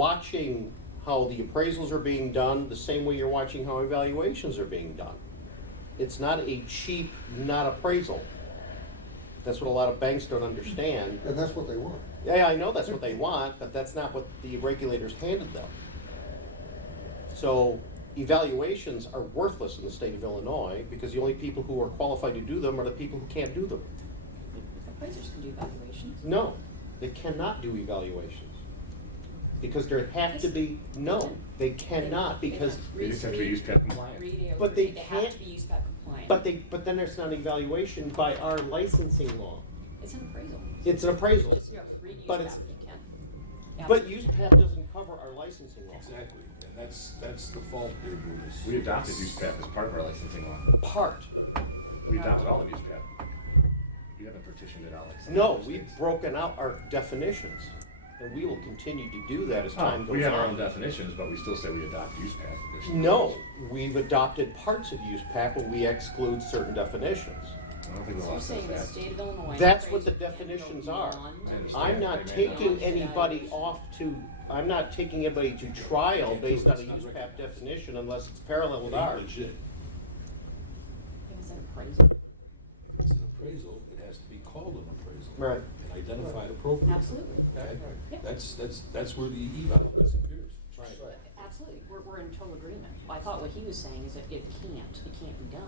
watching how the appraisals are being done the same way you're watching how evaluations are being done. It's not a cheap, not appraisal. That's what a lot of banks don't understand. And that's what they want. Yeah, I know that's what they want, but that's not what the regulators handed them. So evaluations are worthless in the state of Illinois because the only people who are qualified to do them are the people who can't do them. Appraisers can do evaluations. No, they cannot do evaluations. Because there have to be, no, they cannot because, They just have to be USPAP compliant. But they have can't- to be USPAP compliant. but then there's not an evaluation by our licensing law. It's an appraisal. It's an appraisal. Just, you know, read But USPAP, it's- you can. But USPAP doesn't cover our licensing law. Exactly, and that's the fault there, Brutus. We adopted USPAP as part of our licensing law. Part. We adopted all of USPAP. You haven't partitioned it out like some No, other we've states. broken out our definitions. And we will continue to do that as Oh, time goes on. we have our own definitions, but we still say we adopt USPAP. There's- No, we've adopted parts of USPAP and we exclude certain definitions. I don't think the So law you're says saying the that. state of Illinois. That's what the appraisal can't go definitions are. beyond- I understand. I'm not They may not. taking anybody off to, I'm not taking anybody to trial based on a It's not USPAP recognized. definition unless it's parallel with ours. Legit. It's an appraisal. It's an appraisal, it has to be called an appraisal. Right. And identified appropriately. Absolutely. Okay? Yeah. That's where the eval disappears. Right. Absolutely, we're in total agreement. I thought what he was saying is that it can't be done.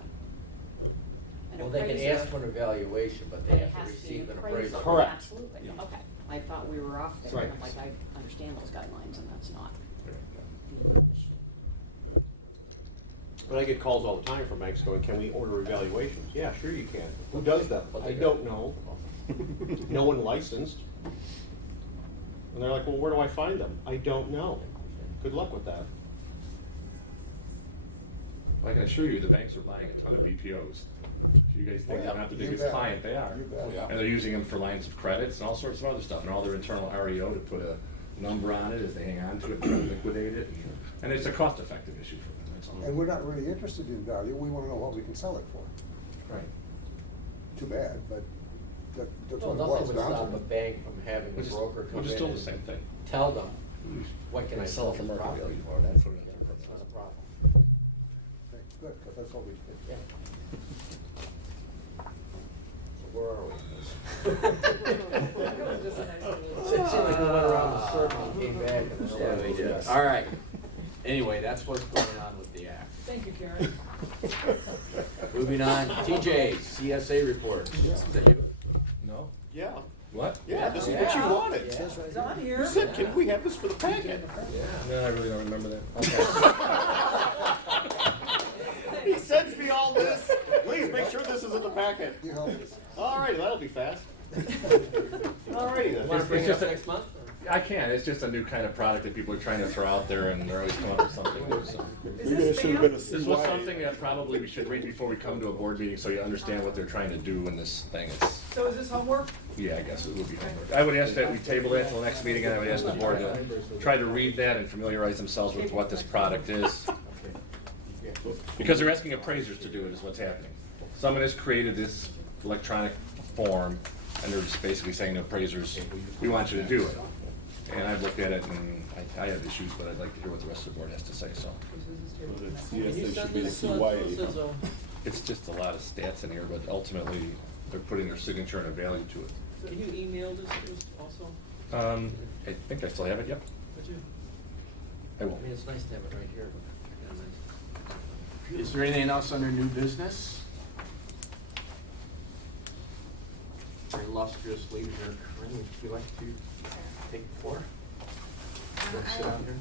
An Well, they can appraiser- ask for an evaluation, but but they it have to has be receive an appraisal. Correct. Absolutely, Yeah. okay. I thought we were off there, Right. and I'm like, I understand those guidelines, and that's not. And I get calls all the time from banks going, can we order evaluations? Yeah, sure you can. Who does that? I don't know. No one licensed. And they're like, well, where do I find them? I don't know. Good luck with that. I can assure you, the banks are buying a ton of BPOs. You guys think they're not the You biggest bet. client, they are. You bet. Yeah. And they're using them for lines of credits and all sorts of other stuff, and all their internal REO to put a number on it as they hang on to it and try to liquidate it. And it's a cost-effective issue for them, that's all. And we're not really interested in value, we wanna know what we can sell it for. Right. Too bad, but that's Well, what it nothing boils would down stop a to. bank from having the Which is, broker come in which is still the and same thing. tell them, what can I sell for this market property value. for? That's not a problem. Okay, good, 'cause that's what we did. Yeah. So where are we? It seemed like we went around the circle and came back. And Yeah, we did. All right. Anyway, that's what's going on with the act. Thank you, Karen. Moving on, TJ, CSA report. Is that you? No? Yeah. What? Yeah, this is what you Yeah. wanted. It's on here. You said, can we have this for the packet? No, I really don't remember that. He sends me all this. Please make sure this is in the packet. You help us. All right, that'll be fast. All righty then. Want to bring it just up a- next month? I can, it's just a new kind of product that people are trying to throw out there and they're always coming up with something new, so. Maybe there should have been a This was CY. something that probably we should read before we come to a board meeting, so you understand what they're trying to do in this thing. It's, So is this homework? yeah, I guess it would be homework. I would ask that we table it until next meeting, and I would ask the board to try to read that and familiarize themselves with what this product is. Because they're asking appraisers to do it is what's happening. Someone has created this electronic form, and they're just basically saying to appraisers, we want you to do it. And I've looked at it, and I have issues, but I'd like to hear what the rest of the board has to say, so. Yes, there should be a CYA. It's just a lot of stats in here, but ultimately, they're putting their signature and a value to it. So you emailed us also? I think I still have it, yep. Did you? I I will. mean, it's nice to have it right here. Is there anything else under new business? Our illustrious lady here, Corinne, would you like to take the floor? Want to sit down here?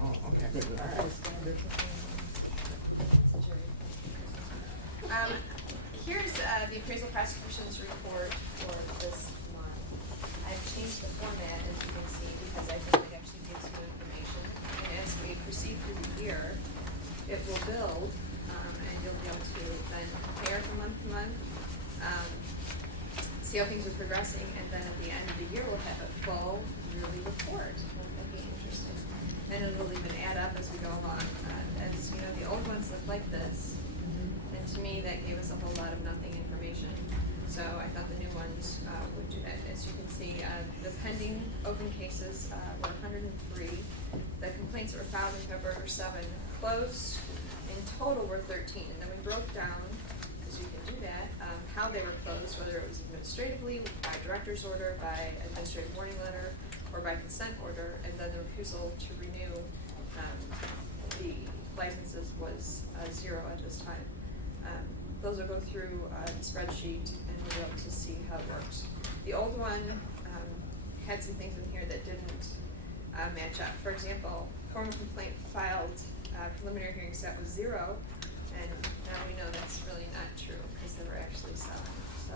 Oh, okay, all right. Here's the appraisal prosecution's report for this month. I've changed the format, as you can see, because I think it actually gives you information. And as we proceed through the year, it will build, and you'll be able to then compare from month to month, see how things are progressing, and then at the end of the year, we'll have a full yearly report. That'll be interesting. And it'll even add up as we go along. As you know, the old ones look like this. And to me, that gave us a whole lot of nothing information. So I thought the new ones would do that. As you can see, the pending open cases were 103. The complaints that were filed in February were 7. Closed in total were 13. And then we broke down, because you can do that, how they were closed, whether it was administratively, by director's order, by administrative warning letter, or by consent order, and then the refusal to renew the licenses was 0 at this time. Those will go through the spreadsheet and we'll be able to see how it works. The old one had some things in here that didn't match up. For example, formal complaint filed, preliminary hearing set was 0, and now we know that's really not true because they were actually selling. So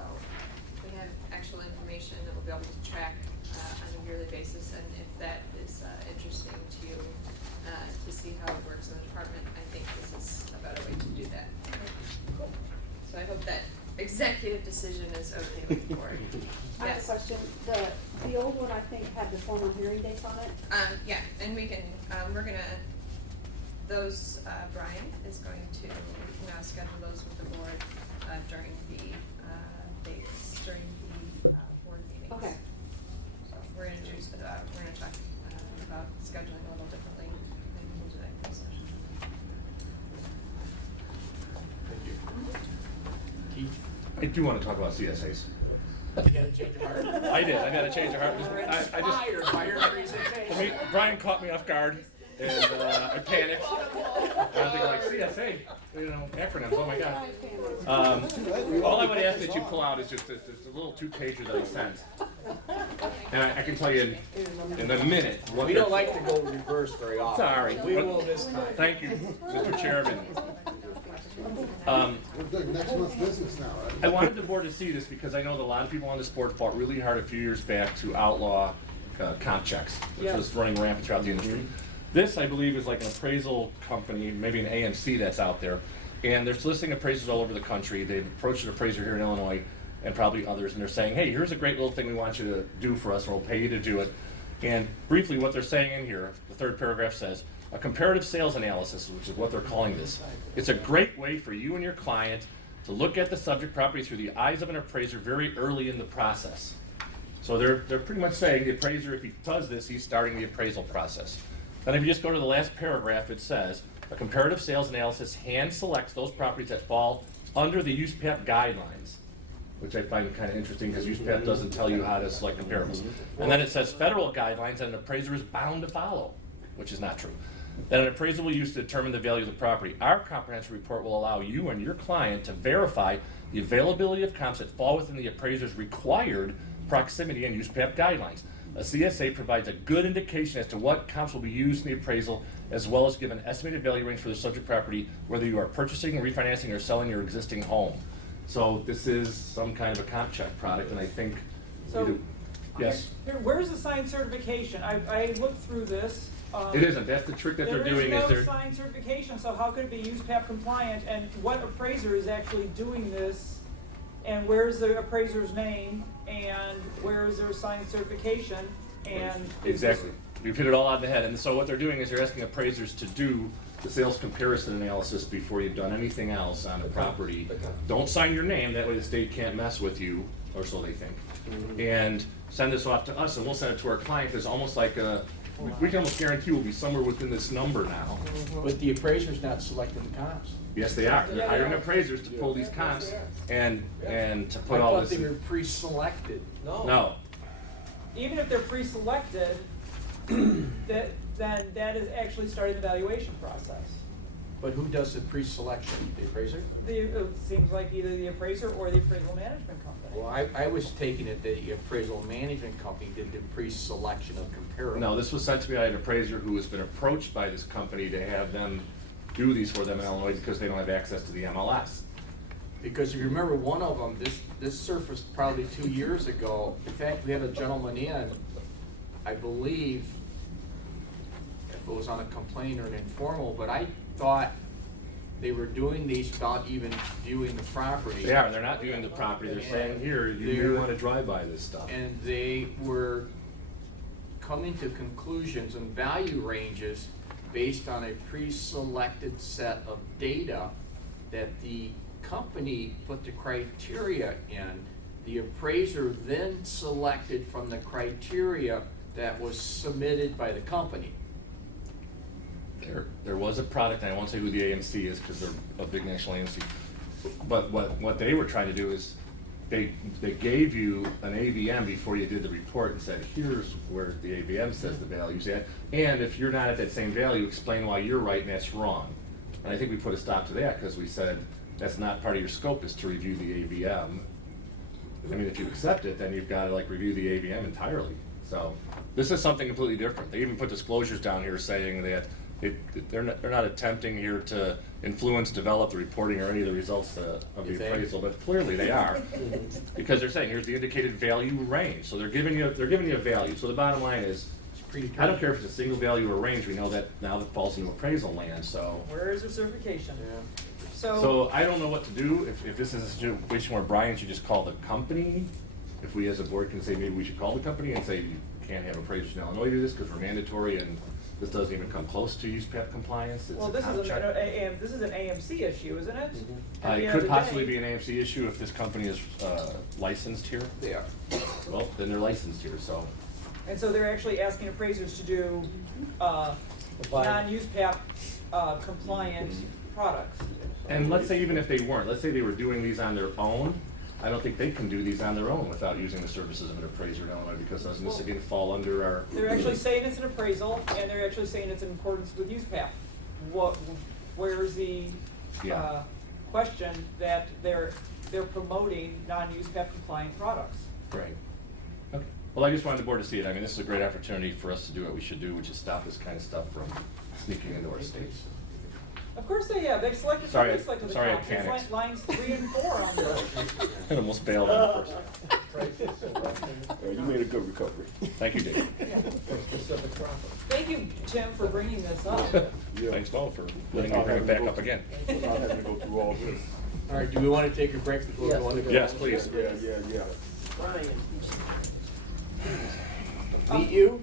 we have actual information that we'll be able to track on a yearly basis, and if that is interesting to you to see how it works in the department, I think this is a better way to do that. Cool. So I hope that executive decision is okay with the board. I have a Yes. question. The old one, I think, had the formal hearing dates on it. Yeah, and we can, we're gonna, those, Brian is going to now schedule those with the board, during the, dates, during the, board meetings. Okay. So we're gonna do, we're gonna talk, about scheduling a little differently, maybe we'll do that in closed session. Thank you. Keith? I do want to talk about CSAs. You gotta change your heart. I did. I got to change your heart. We're I just, inspired by your presentation. I mean, Brian caught me off guard, and I panicked. I was thinking like CSA, you know, acronyms. Oh my god. All I would ask that you pull out is just a little 2-pager that he sent, and I can tell you in a minute what. We don't like to go reverse very often. Sorry. We will this time. Thank you, Mr. Chairman. We're doing next month's business now, right? I wanted the board to see this because I know that a lot of people on this board fought really hard a few years back to outlaw comp checks, which was running rampant throughout the industry. This, I believe, is like an appraisal company, maybe an AMC that's out there, and they're soliciting appraisers all over the country. They've approached an appraiser here in Illinois and probably others, and they're saying, hey, here's a great little thing we want you to do for us, and we'll pay you to do it. And briefly, what they're saying in here, the third paragraph says, a comparative sales analysis, which is what they're calling this. It's a great way for you and your client to look at the subject property through the eyes of an appraiser very early in the process. So they're pretty much saying the appraiser, if he does this, he's starting the appraisal process. Then if you just go to the last paragraph, it says, a comparative sales analysis hand selects those properties that fall under the USPAP guidelines, which I find kind of interesting because USPAP doesn't tell you how to select comparables. And then it says federal guidelines that an appraiser is bound to follow, which is not true. That an appraiser will use to determine the value of the property. Our comprehensive report will allow you and your client to verify the availability of comps that fall within the appraiser's required proximity and USPAP guidelines. A CSA provides a good indication as to what comps will be used in the appraisal, as well as give an estimated value range for the subject property, whether you are purchasing, refinancing, or selling your existing home. So this is some kind of a comp check product, and I think So, we do. Yes? Where's the signed certification? I looked through this. It isn't. That's the trick that they're doing. There Is is they're no signed certification, so how could it be USPAP compliant? And what appraiser is actually doing this? And where's the appraiser's name? And where is their signed certification? And Exactly. You've hit it all on the head. And so what they're doing is they're asking appraisers to do the sales comparison analysis before you've done anything else on a property. Don't sign your name, that way the state can't mess with you, or so they think. And send this off to us, and we'll send it to our client. It's almost like we can almost guarantee we'll be somewhere within this number now. But the appraiser's not selecting the comps. Yes, they are. They're hiring appraisers to pull these comps and to put all this. I thought they were pre-selected. No. even if they're pre-selected, then that is actually starting the valuation process. But who does the pre-selection? The appraiser? It seems like either the appraiser or the appraisal management company. Well, I was taking it that the appraisal management company did the pre-selection of comparables. No, this was sent to me by an appraiser who has been approached by this company to have them do these for them in Illinois because they don't have access to the MLS. Because if you remember, one of them, this surfaced probably 2 years ago. In fact, we had a gentleman in, I believe, if it was on a complaint or an informal, but I thought they were doing these without even viewing the property. They are, they're not viewing the property, they're saying, here, you may want to drive by this stuff. And they were coming to conclusions and value ranges based on a pre-selected set of data that the company put the criteria in. The appraiser then selected from the criteria that was submitted by the company. There was a product, and I won't say who the AMC is because they're a big national AMC. But what they were trying to do is they gave you an AVM before you did the report and said, here's where the AVM says the value's at. And if you're not at that same value, explain why you're right and that's wrong. And I think we put a stop to that because we said that's not part of your scope is to review the AVM. I mean, if you accept it, then you've got to like review the AVM entirely. So this is something completely different. They even put disclosures down here saying that they're not attempting here to influence, develop the reporting or any of the results of the appraisal, but clearly they are. Because they're saying, here's the indicated value range. So they're giving you a value. So the bottom line is, I don't care if it's a single value or range, we know that now that falls into appraisal land, so. Where is the certification? Yeah. So, I don't know what to do, if this is a situation where Brian should just call the company, if we as a board can say maybe we should call the company and say you can't have appraisers in Illinois do this because we're mandatory and this doesn't even come close to USPAP compliance, it's well, a this is contract. this is an AMC issue, isn't it? At the It end of could the possibly day- be an AMC issue if this company is licensed here. They are. Well, then they're licensed here, so. And so they're actually asking appraisers to do, Provide- non-USPAP, compliant products. And let's say even if they weren't, let's say they were doing these on their own, I don't think they can do these on their own without using the services of an appraiser in Illinois, because doesn't this again fall under our? They're actually saying it's an appraisal, and they're actually saying it's in accordance with USPAP. Where's the, Yeah. question that they're promoting non-USPAP compliant products? Right. Okay. Well, I just wanted the board to see it. I mean, this is a great opportunity for us to do what we should do, which is stop this kind of stuff from sneaking into our states. Of course they have, they've selected, Sorry, somebody selected the sorry, I top, it's panicked. lines 3 and 4 on there. I almost bailed on the first. You made a good recovery. Thank you, Dave. Specific property. Thank you, Tim, for bringing this up. Thanks, Mo, for letting me bring it back up again. Without having to go through all this. All right, do we want to take a break before we Yes, go into? Yes, please. Yeah. Brian. Meet you?